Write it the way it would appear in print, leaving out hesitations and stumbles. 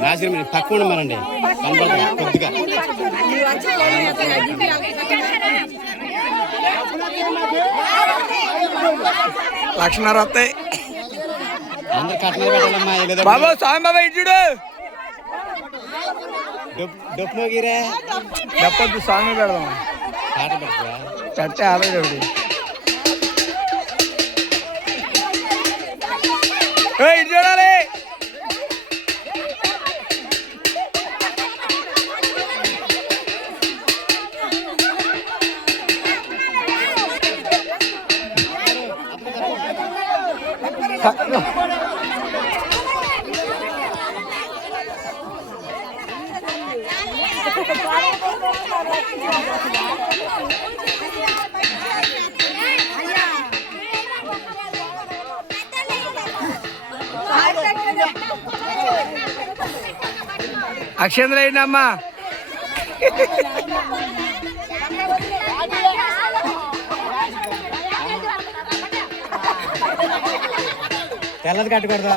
నాశనం పక్కన ఉండమనండి కొద్దిగా లక్షణాలు వస్తాయి. అందరు కట్నాలు పెట్టాలమ్మా. బాబా స్వామి బాబా ఇచ్చుడు డప్పు గీరే చెప్పొద్దు స్వామి పెడదాం. పాట పెడతా పెట్టే ఆదాయ ఒకటి ఇటు చూడాలి. అక్షంతలు ఏంటి అమ్మా? తెల్లది కట్టుకూడదా?